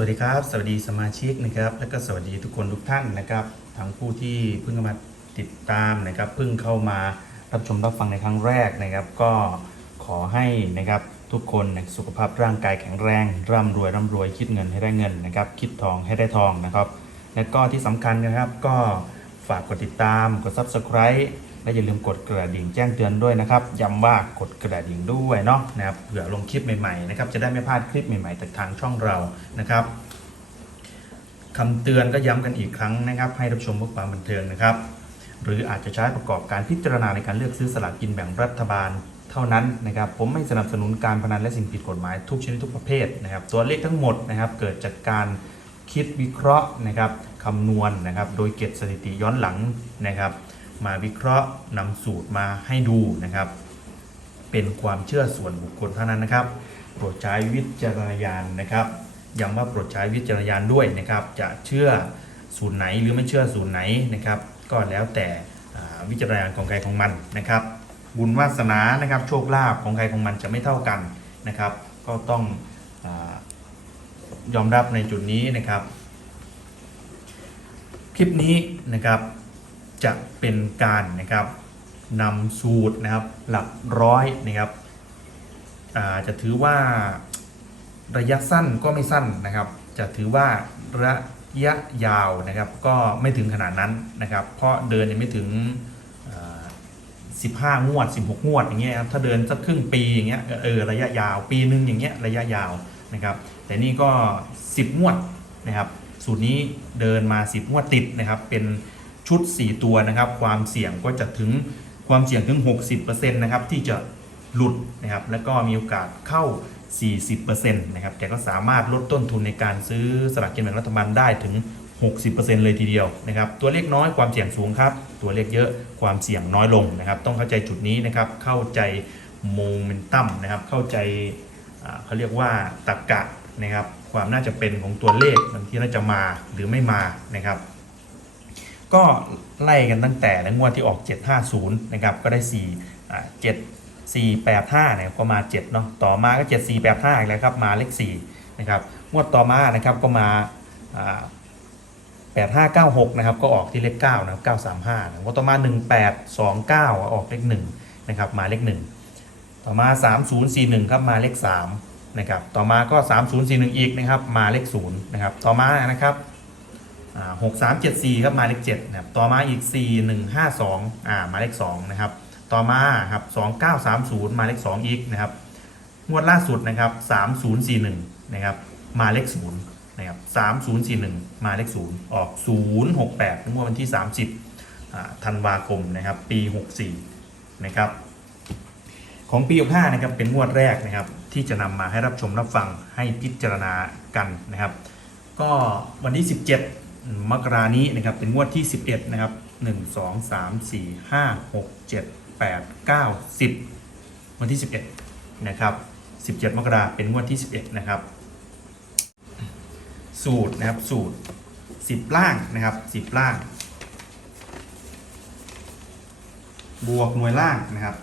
วัสดีครับ สวัสดีสมาชิกนะครับ และก็สวัสดีทุกคนทุกท่านนะครับ ทั้งผู้ที่เพิ่งเข้ามาติดตามนะครับ เพิ่งเข้ามารับชมรับฟังในครั้งแรกนะครับ ก็ขอให้นะครับทุกคนนะสุขภาพร่างกายแข็งแรง ร่ำรวยร่ำรวยคิดเงินให้ได้เงินนะครับ คิดทองให้ได้ทองนะครับ และก็ที่สำคัญนะครับก็ฝากกดติดตามกด subscribe และอย่าลืมกดกระดิ่งแจ้งเตือนด้วยนะครับย้ำว่ากดกระดิ่งด้วยเนาะนะครับเผื่อลงคลิปใหม่ๆนะครับจะได้ไม่พลาดคลิปใหม่ๆจากทางช่องเรานะครับคำเตือนก็ย้ำกันอีกครั้งนะครับ ให้รับชมเพื่อความบันเทิงนะครับ หรืออาจจะใช้ประกอบการพิจารณาในการเลือกซื้อสลากกินแบ่งรัฐบาลเท่านั้นนะครับผมไม่สนับสนุนการพนันและสิ่งผิดกฎหมายทุกชนิดทุกประเภทนะครับ ตัวเลขทั้งหมดนะครับเกิดจากการคิดวิเคราะห์นะครับคำนวณนะครับ โดยเก็บสถิติย้อนหลังนะครับ มาวิเคราะห์นำสูตรมาให้ดูนะครับ เป็นความเชื่อส่วนบุคคลเท่านั้นนะครับ โปรดใช้วิจารณญาณนะครับย้ำว่าโปรดใช้วิจารณญาณด้วยนะครับ จะเชื่อสูตรไหนหรือไม่เชื่อสูตรไหนนะครับ ก็แล้วแต่วิจารณญาณของใครของมันนะครับ บุญวาสนานะครับ โชคลาภของใครของมันจะไม่เท่ากันนะครับ ก็ต้องอยอมรับในจุดนี้นะครับ คลิปนี้นะครับ จะเป็นการนะครับนำสูตรนะครับหลักร้อยนะครับจะถือว่าระยะสั้นก็ไม่สั้นนะครับ จะถือว่าระยะยาวนะครับ ก็ไม่ถึงขนาดนั้นนะครับ เพราะเดินยังไม่ถึง 15 งวด 16 งวดอย่างเงี้ยครับถ้าเดินสักครึ่งปีอย่างเงี้ยเออระยะยาวปีนึงอย่างเงี้ยระยะยาวนะครับ แต่นี่ก็ 10 งวดนะครับ สูตรนี้เดินมา 10 งวดติดนะครับเป็น ชุด 4 ตัวนะครับ ความเสี่ยงก็จะถึงความเสี่ยงถึง 60%นะครับที่จะหลุดนะครับ แล้วก็มีโอกาสเข้า 40%นะครับ แต่ก็สามารถลดต้นทุนในการซื้อสลากกินแบ่งรัฐบาลได้ถึง 60%เลยทีเดียวนะครับ ตัวเลขน้อยความเสี่ยงสูงครับ ตัวเลขเยอะความเสี่ยงน้อยลงนะครับ ต้องเข้าใจจุดนี้นะครับ เข้าใจโมเมนตัมนะครับ เข้าใจเขาเรียกว่าตรรกะนะครับ ความน่าจะเป็นของตัวเลขบางทีน่าจะมาหรือไม่มานะครับ ก็ไล่กันตั้งแต่ในงวดที่ออก 750นะครับก็ได้4อ่า7 4 8 5นะครับก็มา7เนาะต่อมาก็ 7 4 8 5อีกแล้วครับมาเลข4นะครับงวดต่อมานะครับก็มาอ่า8596นะครับก็ออกที่เลข9นะครับ935นะงวดต่อมา 1829 ออกเลข1นะครับมาเลข 1 ต่อมา 3041ครับมาเลข3นะครับต่อมาก็ 3041 อีกนะครับมาเลข0นะครับต่อมานะครับ หกสามเจ็ดสี่ครับหมายเลขเจ็ดนะครับต่อมาอีกสี่หนึ่งห้าสองอ่าหมายเลขสองนะครับต่อมาครับสองเก้าสามศูนย์หมายเลขสองอีกนะครับงวดล่าสุดนะครับสามศูนย์สี่หนึ่งนะครับหมายเลขศูนย์นะครับสามศูนย์สี่หนึ่งหมายเลขศูนย์ออกศูนย์หกแปดงวดวันที่สามสิบธันวาคมนะครับปีหกสี่นะครับของปี 65 นะครับ เป็นงวดแรกนะครับ ที่จะนำมาให้รับชมรับฟังให้พิจารณากันนะครับ ก็วันที่ 17 มกรานี้นะครับเป็นงวดที่ 11 นะครับ 1 2 3 4 5 6 7 8 9 10 วันที่ 11 นะครับ 17 มกราเป็นงวดที่ 11 นะครับ สูตรนะครับสูตร 10 ล่างนะครับ 10 ล่าง บวกหน่วยล่างนะครับ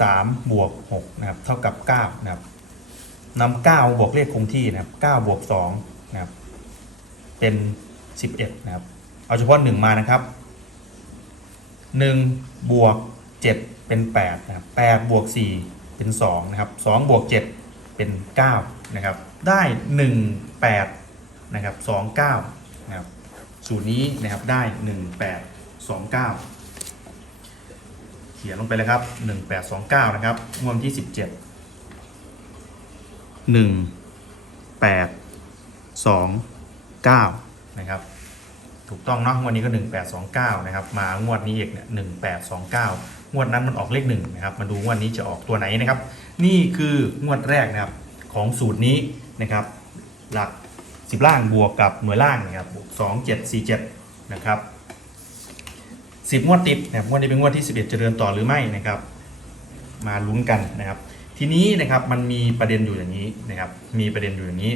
3บวก6นะครับเท่ากับ9นะครับ นำ9บวกเลขคงที่นะครับ9บวก2นะครับเป็น11นะครับ เอาเฉพาะ1มานะครับ1บวก7เป็น8นะครับ8บวก4เป็น2นะครับ2บวก7เป็น9นะครับ ได้1 8นะครับ2 9นะครับสูตรนี้นะครับได้1 8 2 9เขียนลงไปเลยครับ1829นะครับงวดที่17หนึ่งแปด สองเก้านะครับ ถูกต้องเนาะงวดนี้ก็หนึ่งแปดสองเก้านะครับ มางวดนี้อีกเนี่ยหนึ่งแปดสองเก้างวดนั้นมันออกเลขหนึ่งนะครับ มาดูงวดนี้จะออกตัวไหนนะครับ นี่คืองวดแรกนะครับของสูตรนี้นะครับ หลักสิบล่างบวกกับหน่วยล่างนะครับบวกสองเจ็ดสี่เจ็ดนะครับสิบงวดติดนะครับงวดนี้เป็นงวดที่สิบเอ็ดจะเดินต่อหรือไม่นะครับ มาลุ้นกันนะครับ ทีนี้นะครับมันมีประเด็นอยู่อย่างนี้นะครับ มีประเด็นอยู่อย่างนี้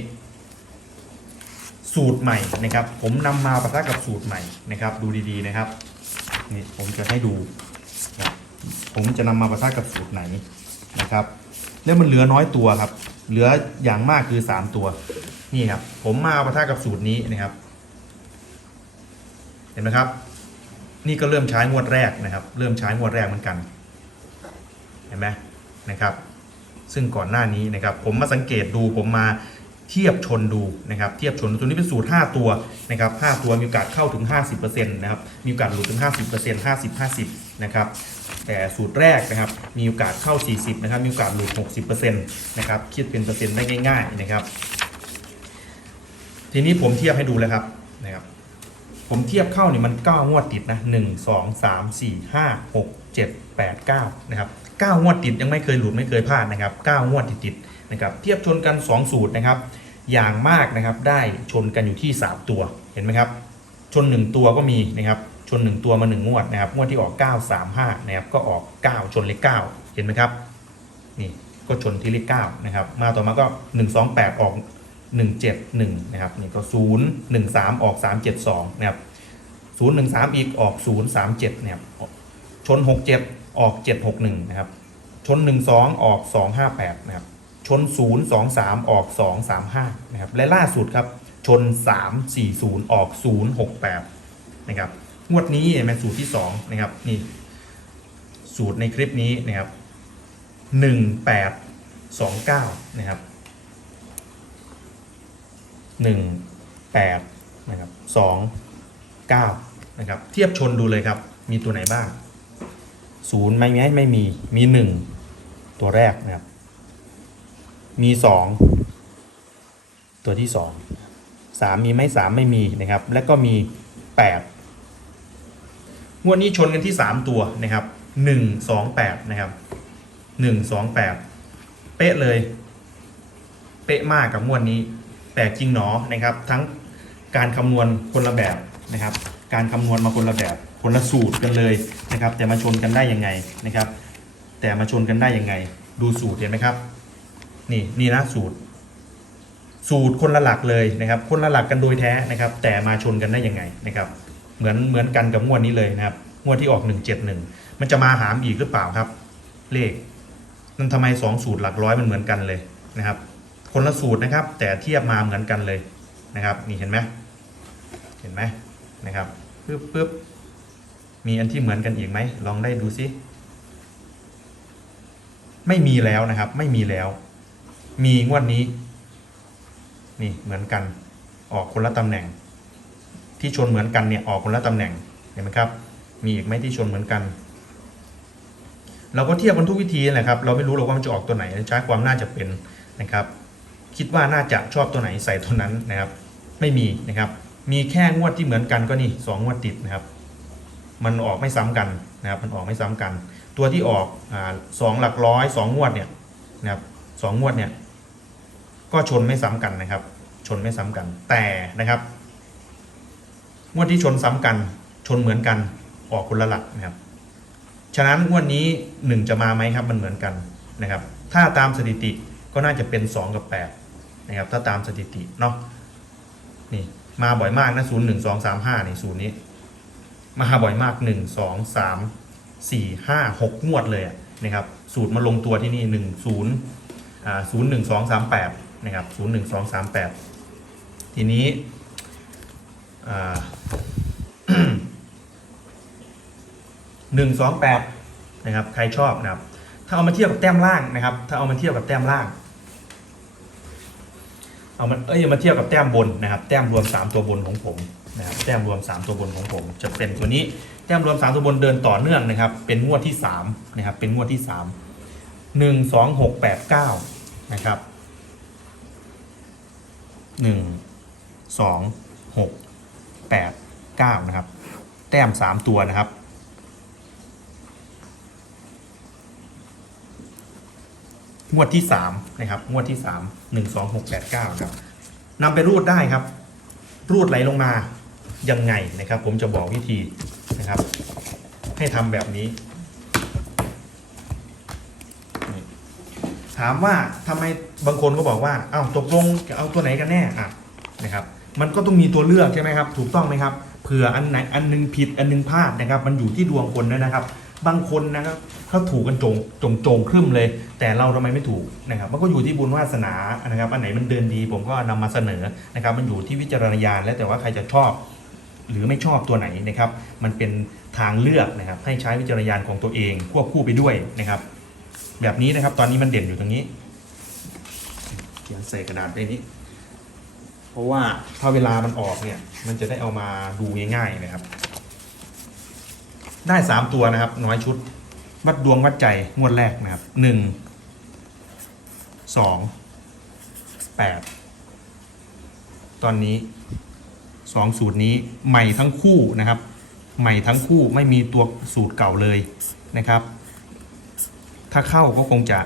สูตรใหม่นะครับ ผมนำมาประทะกับสูตรใหม่นะครับ ดูดีๆนะครับนี่ผมจะให้ดู ผมจะนำมาประทะกับสูตรไหนนะครับ แล้วมันเหลือน้อยตัวครับ เหลืออย่างมากคือสามตัวนี่ครับ ผมมาประทะกับสูตรนี้นะครับ เห็นไหมครับ นี่ก็เริ่มใช้งวดแรกนะครับ เริ่มใช้งวดแรกเหมือนกัน เห็นไหมนะครับ ซึ่งก่อนหน้านี้นะครับผมมาสังเกตดูผมมาเทียบชนดูนะครับเทียบชนตัวนี้เป็นสูตร 5 ตัวนะครับ5ตัวมีโอกาสเข้าถึง 50%นะครับมีโอกาสหลุดถึง 50% 50 50นะครับแต่สูตรแรกนะครับมีโอกาสเข้า 40นะครับมีโอกาสหลุด 60%นะครับคิดเป็นเปอร์เซ็นต์ได้ง่าย ๆนะครับ ทีนี้ผมเทียบให้ดูแล้วครับนะครับผมเทียบเข้าเนี่ยมัน9งวดติดนะ 1 2 3 4 5 6 7 8 9นะครับ 9 งวดติดยังไม่เคยหลุดไม่เคยพลาดนะครับ 9 งวดติดติดๆนะครับเทียบชนกัน 2 สูตรนะครับ อย่างมากนะครับได้ชนกันอยู่ที่ 3 ตัวเห็นไหมครับ ชน 1 ตัวก็มีนะครับชน 1 ตัวมา 1 งวดนะครับงวดที่ออก 9 3 5นะครับก็ออก 9 ชนเลข9เห็นไหมครับนี่ก็ชนที่เลข9นะครับมาต่อมาก็ 1 2 8 ออก 171นะครับนี่ก็ 0 1 3 ออก 372นะครับ0 1 3 อีกออก 0 3 7นะครับ ชน 6 7 ออก 761 นะครับ ชน 1 2 ออก 258 นะครับ ชน 0 2 3 ออก 2 3 5 นะครับ และล่าสุดครับ ชน 3 4 0 ออก 0 6 8 นะครับ งวดนี้เห็นไหมสูตรที่ 2 นะครับ นี่ สูตรในคลิปนี้นะครับ 1 8 2 9 นะครับ 1 8 นะครับ 2 9 นะครับ เทียบชนดูเลยครับมีตัวไหนบ้าง ศูนย์ไม่มีไม่มีมีหนึ่งตัวแรกนะครับ มีสองตัวที่สองสามมีไหมสามไม่มีนะครับ แล้วก็มีแปดงวดนี้ชนกันที่สามตัวนะครับหนึ่งสองแปดนะครับหนึ่งสองแปดเป๊ะเลย เป๊ะมากกับงวดนี้แปลกจริงหนอนะครับ ทั้งการคำนวณคนละแบบนะครับ การคำนวณมาคนละแบบ คนละสูตรกันเลยนะครับ แต่มาชนกันได้ยังไงนะครับ แต่มาชนกันได้ยังไง ดูสูตรเห็นไหมครับ นี่นี่นะสูตร สูตรคนละหลักเลยนะครับ คนละหลักกันโดยแท้นะครับ แต่มาชนกันได้ยังไงนะครับ เหมือนเหมือนกันกับงวดนี้เลยนะครับงวดที่ออก 171 มันจะมาหามอีกหรือเปล่าครับ เลขนั่นทำไมสองสูตรหลักร้อยมันเหมือนกันเลยนะครับ คนละสูตรนะครับ แต่เทียบมาเหมือนกันเลยนะครับ นี่เห็นไหมเห็นไหมนะครับปึ๊บปึ๊บ มีอันที่เหมือนกันอีกไหมลองได้ดูซิไม่มีแล้วนะครับ ไม่มีแล้ว มีงวดนี้ นี่เหมือนกัน ออกคนละตำแหน่ง ที่ชนเหมือนกันเนี่ยออกคนละตำแหน่งเห็นไหมครับ มีอีกไหมที่ชนเหมือนกัน เราก็เทียบกันทุกวิธีแหละครับ เราไม่รู้หรอกว่ามันจะออกตัวไหนใช้ความน่าจะเป็นนะครับ คิดว่าน่าจะชอบตัวไหนใส่ตัวนั้นนะครับ ไม่มีนะครับ มีแค่งวดที่เหมือนกันก็นี่สองงวดติดนะครับ มันออกไม่ซ้ำกันนะครับมันออกไม่ซ้ำกัน ตัวที่ออกสองหลักร้อยสองงวดเนี่ยนะครับสองงวดเนี่ยก็ชนไม่ซ้ำกันนะครับ ชนไม่ซ้ำกัน แต่นะครับ งวดที่ชนซ้ำกัน ชนเหมือนกันออกคนละหลักนะครับ ฉะนั้นงวดนี้หนึ่งจะมาไหมครับ มันเหมือนกันนะครับ ถ้าตามสถิติก็น่าจะเป็น 2 กับ8นะครับถ้าตามสถิติเนาะนี่มาบ่อยมากนะ0 1 2 3 5นี่ศูนย์นี้ มาบ่อยมาก 1 2 3 4 5 6 งวดเลยนะครับสูตรมาลงตัวที่นี่ 1 0อ่า0 1 2 3 8นะครับ0 1 2 3 8 ทีนี้หนึ่งสองแปดนะครับใครชอบนะครับ ถ้าเอามาเทียบกับแต้มล่างนะครับ ถ้าเอามาเทียบกับแต้มล่างเอามันเอ้ยมาเทียบกับแต้มบนนะครับ แต้มรวม3ตัวบนของผม นะครับแต้มรวม 3 ตัวบนของผมจะเป็นตัวนี้แต้มรวม 3 ตัวบนเดินต่อเนื่องนะครับ เป็นงวดที่3นะครับเป็นงวดที่ 3 1 2 6 8 9นะครับ1 2 6 8 9นะครับแต้ม 3 ตัวนะครับงวดที่สามนะครับงวดที่สามหนึ่งสองหกแปดเก้าครับนำไปรูดได้ครับ รูดไหลลงมา ยังไงนะครับ ผมจะบอกวิธีนะครับ ให้ทำแบบนี้ ถามว่าทำไมบางคนก็บอกว่าอ้าวตกลงจะเอาตัวไหนกันแน่อะนะครับ มันก็ต้องมีตัวเลือกใช่ไหมครับ ถูกต้องไหมครับเผื่ออันไหนอันหนึงผิดอันหนึงพลาดนะครับ มันอยู่ที่ดวงคนด้วยนะครับ บางคนนะครับเขาถูกกันโจงจงโจงครึ่มเลย แต่เราทำไมไม่ถูกนะครับ มันก็อยู่ที่บุญวาสนานะครับ อันไหนมันเดินดี ผมก็นำมาเสนอนะครับ มันอยู่ที่วิจารณญาณแล้วแต่ว่าใครจะชอบ หรือไม่ชอบตัวไหนนะครับ มันเป็นทางเลือกนะครับ ให้ใช้วิจารณญาณของตัวเองควบคู่ไปด้วยนะครับ แบบนี้นะครับตอนนี้มันเด่นอยู่ตรงนี้เขียนใส่กระดาษไปนี้ เพราะว่าถ้าเวลามันออกเนี่ย มันจะได้เอามาดูง่ายๆนะครับ ได้สามตัวนะครับ น้อยชุด วัดดวงวัดใจงวดแรกนะครับหนึ่งสองแปดตอนนี้ สองสูตรนี้ใหม่ทั้งคู่นะครับ ใหม่ทั้งคู่ไม่มีตัวสูตรเก่าเลยนะครับ ถ้าเข้าก็คงจะ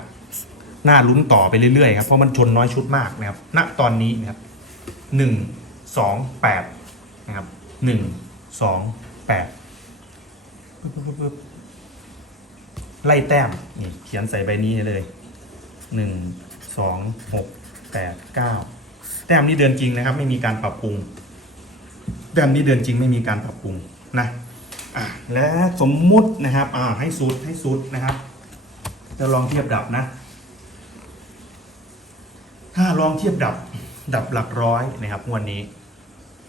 น่าลุ้นต่อไปเรื่อยๆครับเพราะมันชนน้อยชุดมากนะครับ ณตอนนี้นะครับหนึ่งสองแปดนะครับหนึ่งสองแปดปึ๊บปึ๊บปึ๊บไล่แต้มนี่เขียนใส่ใบนี้เลยหนึ่งสองหกแปดเก้าแต้มนี้เดินจริงนะครับ ไม่มีการปรับปรุง แต้มนี้เดินจริงไม่มีการปรับปรุงนะอะและสมมุตินะครับอ่าให้สุดให้สุดนะครับ จะลองเทียบดับนะ ถ้าลองเทียบดับดับหลักร้อยนะครับงวดนี้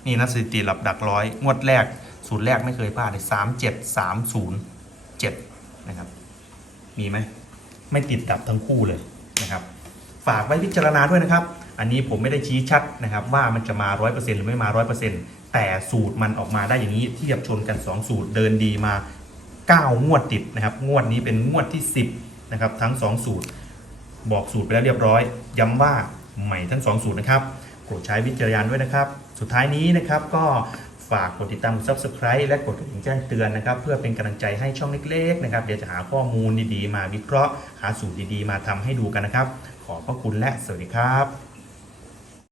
นี่นะสถิติหลับดักร้อยงวดแรกศูนย์แรกไม่เคยพลาดเลยสามเจ็ดสามศูนย์เจ็ดนะครับ มีไหมไม่ติดดับทั้งคู่เลยนะครับ ฝากไว้พิจารณาด้วยนะครับ อันนี้ผมไม่ได้ชี้ชัดนะครับ ว่ามันจะมา100%หรือไม่มา100% แต่สูตรมันออกมาได้อย่างนี้เทียบชนกัน 2 สูตรเดินดีมา 9 งวดติดนะครับ งวดนี้เป็นงวดที่ 10นะครับทั้ง 2 สูตร บอกสูตรไปแล้วเรียบร้อย ย้ำว่าใหม่ทั้ง 2 สูตรนะครับโปรดใช้วิจารณญาณด้วยนะครับ สุดท้ายนี้นะครับก็ฝากกดติดตาม Subscribe และกดกระดิ่งแจ้งเตือนนะครับ เพื่อเป็นกำลังใจให้ช่องเล็กๆนะครับเดี๋ยวจะหาข้อมูลดีๆ มาวิเคราะห์ หาสูตรดีๆ มาทำให้ดูกันนะครับ ขอบพระคุณและสวัสดีครับ